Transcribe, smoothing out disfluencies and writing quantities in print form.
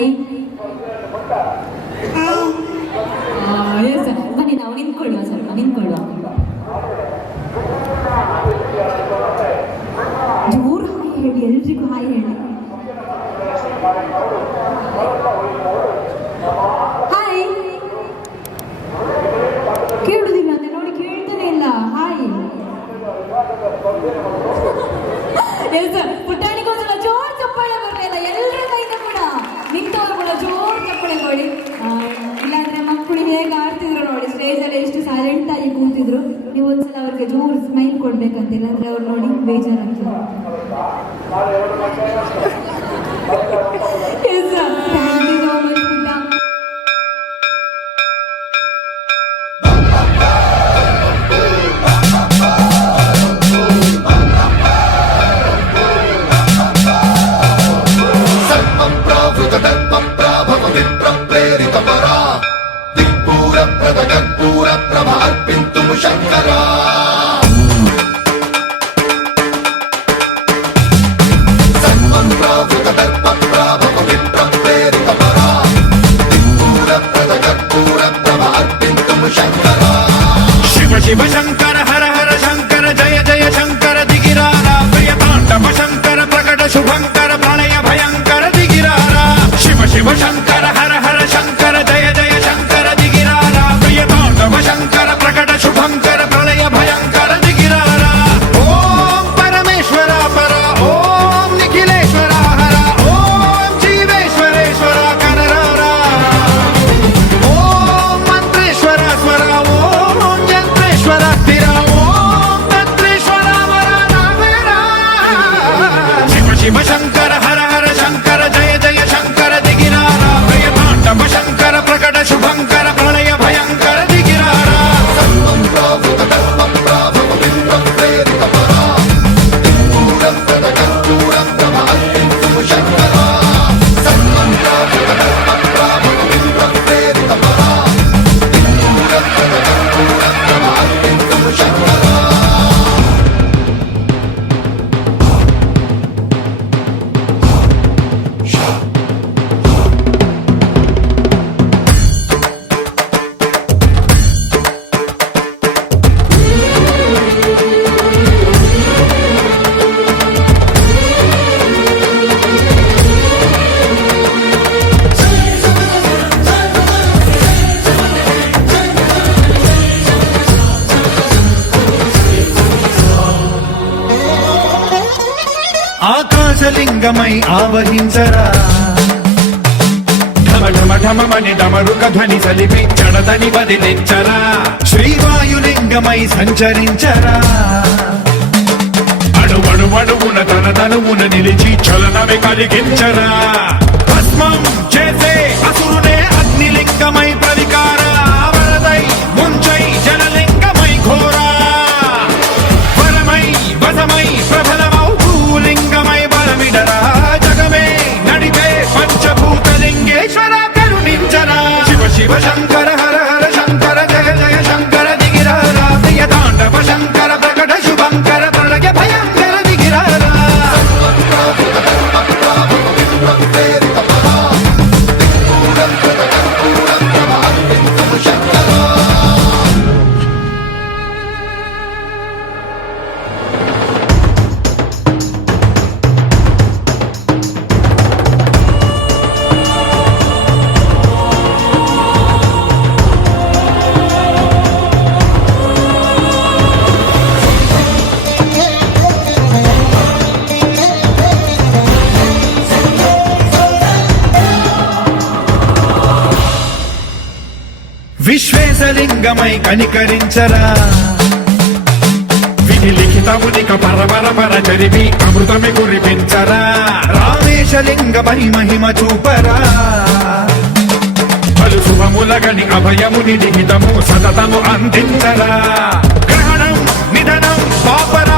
hi ಬನ್ನಿ ನಾವು ನಿಂತ್ಕೊಳ್ಳುವ ಸ್ವಲ್ಪ ನಿಂತ್ಕೊಳ್ಳುವ ಜೋರು ಹಾಯ್ ಹೇಳಿ ಎಲ್ರಿಗೂ ಹಾಯ್ ಹೇಳಿ ಹಾಯ್ ಕೇಳುದಿಲ್ಲ ಅಂತ ನೋಡಿ ಕೇಳ್ತಾನೆ ಇಲ್ಲ ಹಾಯ್ ಪುಟ್ಟಾಣಿಗೋಸ್ಕರ ಜೋರ್ ಚಪ್ಪಾಳೆ ಬರಲಿಲ್ಲ ಎಲ್ಲರ ಕೈಯಿಂದ ಕೂಡ ನಿಂತವರು ಕೂಡ ಜೋರ್ ಚಪ್ಪಾಳೆ ಕೊಡಿ ಇಲ್ಲಾಂದ್ರೆ ಮಕ್ಕಳು ಹೇಗೆ ಆಡ್ತಿದ್ರು ನೋಡಿ ಸ್ಟೇಜ್ ಅಲ್ಲಿ ಎಷ್ಟು ಸೈಲೆಂಟ್ ಆಗಿ ಕೂತಿದ್ರು ನೀವು ಒಂದ್ಸಲ ಅವ್ರಿಗೆ ಜೋರ್ ಸ್ಮೈಲ್ ಕೊಡ್ಬೇಕಂತ ಇಲ್ಲಾಂದ್ರೆ ಅವ್ರು ನೋಡಿ ಬೇಜಾರಾಗ್ತದೆ शिव शंकर हर हर शंकर जय जय शंकर दिगिरारा प्रिय तांडव शंकर प्रकट शुभंकर प्रलय भयंकर दिगिरारा शिव शिव शंकर हर हर शंकर जय जय शंकर दिगिरारा प्रिय तांडव शंकर प्रकट शुभंकर प्रलय भयंकर दिगिरारा ओम परमेश्वर पर ओम निखिलेश्वर हर ओम जीवेश्वरेश्वर कररारा ओम मंत्रेश्वर स्वर ओम यंत्रेश्वर स्थिर ओम तंत्रेश्वर शिव शिव शंकर हर हर शंकर जय जय शंकर दिगिरारा प्रिय तांडव शंकर प्रकट शुभंकर प्रलय भयंकर दिगिरारा ఆకాశలింగమై ఆవహించరా ఢమ ఢమ ఢమమని డమరుక ధ్వని సలిపి చడదని వదిలించరా శ్రీవాయులింగమై సంచరించరా అణువణువున తన తనువున నిలిచి చలనమే కలిగించరా భస్మం చేసే అసురునే అగ్నిలింగమై ప్రవికార వరదై ముంచై జలలింగమై ఘోరా వరమై వసమై ప్రబలమౌ భూలింగమై బలమిడరా జగమే నడిపే పంచభూతలింగేశ్వర కరుణించరా శివ శివ శంకర హర హర శంకర జయ జయ శంకర దిగిరారా ప్రియ తాండవ శంకర ప్రకట శుభంకర ప్రళయ భయంకర దిగిరారా విశ్వేశలింగమై కనికరించరా విధి లిఖితమునిక పరపర పర చరిపి అమృతమి కురిపించరా రామేశలింగమై మహిమ చూపరా పలు శుభములగని అభయముని లిఖితము సతతము అందించరా గ్రహణం నిధనం పాపర